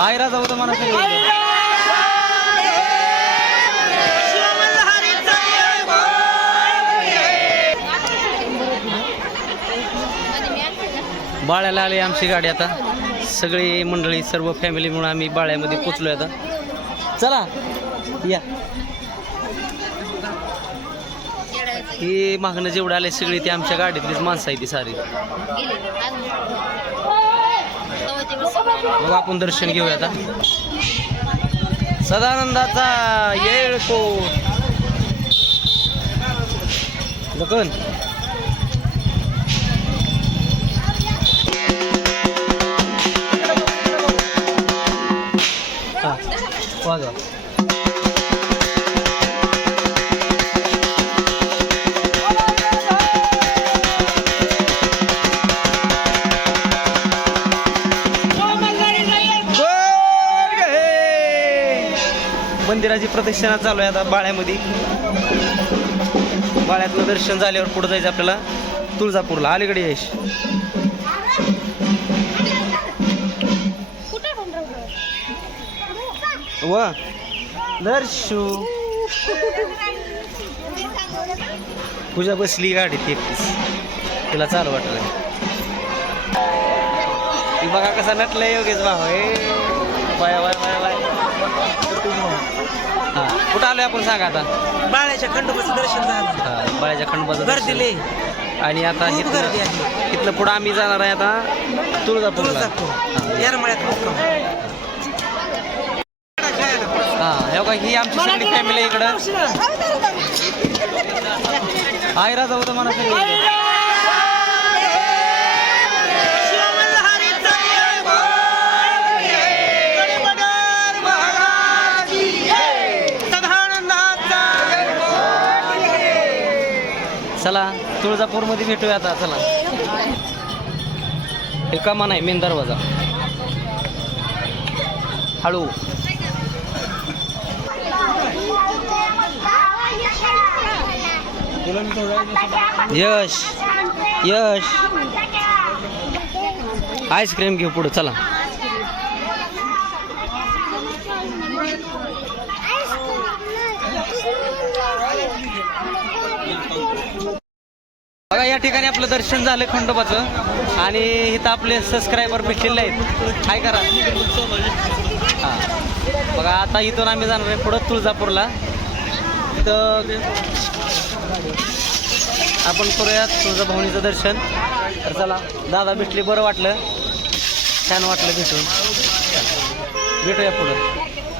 आयरा जाऊ तर मला बाळ्याला आली आमची गाडी आता. सगळी मंडळी सर्व फॅमिली म्हणून आम्ही बाळ्यामध्ये पोचलोय आता. चला या. ही मागणं जेवढं आले सगळी ती आमच्या गाडीतलीच माणसं आहे ती सारी. मग आपण दर्शन घेऊया आता. सदानंदाचा येळको लखन हा वाजवा. मंदिराची प्रदक्षिणा चालू आहे आता बाळ्यामध्ये. बाळ्यातलं दर्शन झाल्यावर पुढे जायचं आपल्याला तुळजापूरला. अलीकडे यश. व. दर्शू. पूजा बसली गाडीत एकटीच. तिला चालू वाटलं. ती बघा कसा नटलाय योगेश ए बाय बाय बाय. कुठं आलोय आपण सांगा आता? बाळ्याच्या खंडोबाचं दर्शन झालं. हा, बाळ्याच्या खंडोबाचं गर्दी दर्शन. लय आणि आता खूप गर्दी आहे. इथनं पुढं आम्ही जाणार आहे आता तुळजापूरला. तुळजापूर. येरमळ्यात मुक्काम. हा हे बघा ही आमची सगळी फॅमिली इकडं. आयरा जाऊ तर मला चला तुळजापूरमध्ये भेटूया आता चला. हे कमान आहे मेन दरवाजा. हळू. यश यश. आईस्क्रीम घेऊ पुढे चला. ठिकाणी आपलं दर्शन झालं खंडोबाचं. आणि इथं आपले सबस्क्रायबर भेटलेले आहेत. काय करा. हां. बघा आता इथून आम्ही जाणार आहे पुढं तुळजापूरला. तर आपण करूयात तुळजाभवानीचं दर्शन. तर चला दादा भेटले बरं वाटलं. छान वाटलं भेटून. भेटूया पुढं.